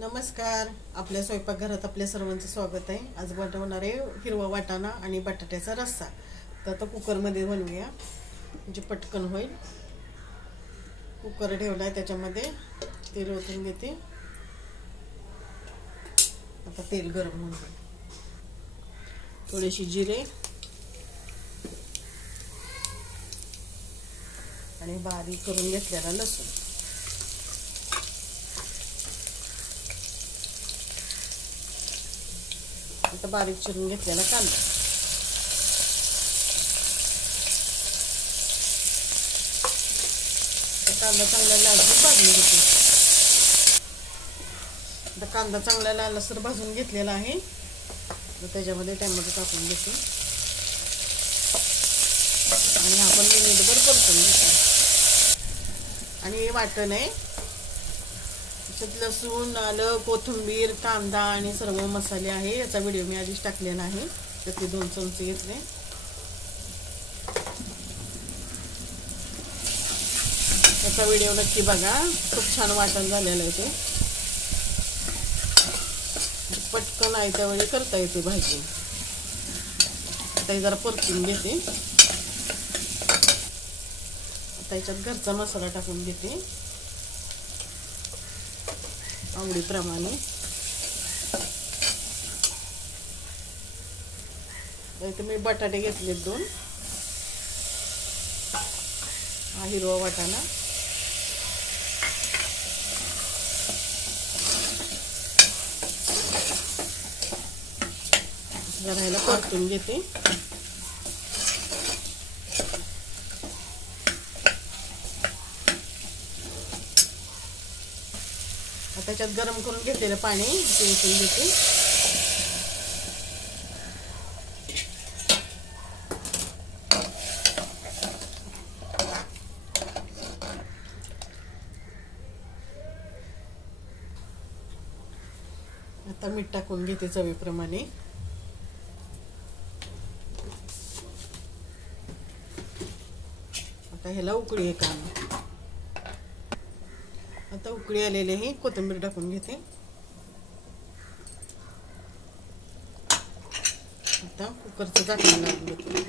नमस्कार. आपल्या स्वयंपाकघरात आपल्या सर्वांचं स्वागत आहे. आज बनवणार आहे हिरवा वाटाणा आणि बटाट्याचा रस्सा. तर आता कुकरमध्ये बनवूया म्हणजे पटकन होईल. कुकर ठेवला आहे, त्याच्यामध्ये तेल ओतून घेते. आता तेल गरम होऊन जाईल. थोडेशी जिरे आणि बारीक करून घेतलेला लसूण. आता बारीक चिरून घेतलेला कांदा. कांदा चांगला लालसर भाजून घेते. आता कांदा चांगला लालसर भाजून घेतलेला आहे. तर त्याच्यामध्ये टोमॅटो टाकून घेते आणि आपण मिनिटभर परतून घेतो. आणि वाटण आहे, लसूण, आलं, कोथिंबीर, कांदा आणि सर्व मसाले आहे. याचा व्हिडिओ मी आधीच टाकलेला आहे. त्यातले 2 चमचे घेतले. त्याचा व्हिडिओ नक्की बघा, खूप छान वाटण झालेलं आहे. ते पटकन आहे त्यावेळी करता येते भाजी. आता हे जरा परतून घेते. आता याच्यात घरचा मसाला टाकून घेते आवडीप्रमाणे. इथे मी बटाटे घेतले 2. हा हिरवा वाटाणा. जरा ह्याला परतून घेते. त्याच्यात गरम करून घेतलेलं पाणी ते ओतून घेते. आता मीठ टाकून घेते चवीप्रमाणे. आता ह्याला उकळी आहे का. आता उकळी आलेली आहे. कोथिंबीर टाकून घेते. आता कुकरचं झाकण लावून घेते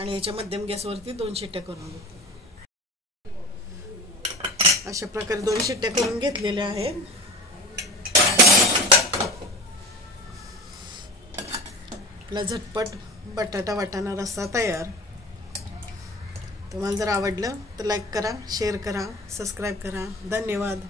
आणि याच्या मध्यम गॅसवरती 2 शिट्ट्या करून घेते. अशा प्रकारे 2 शिट्ट्या करून घेतलेल्या आहेत. आपला झटपट बटाटा वाटाणा रस्सा तयार. तुम्हाला जर आवडलं तर लाईक करा, शेअर करा, सबस्क्राईब करा. धन्यवाद.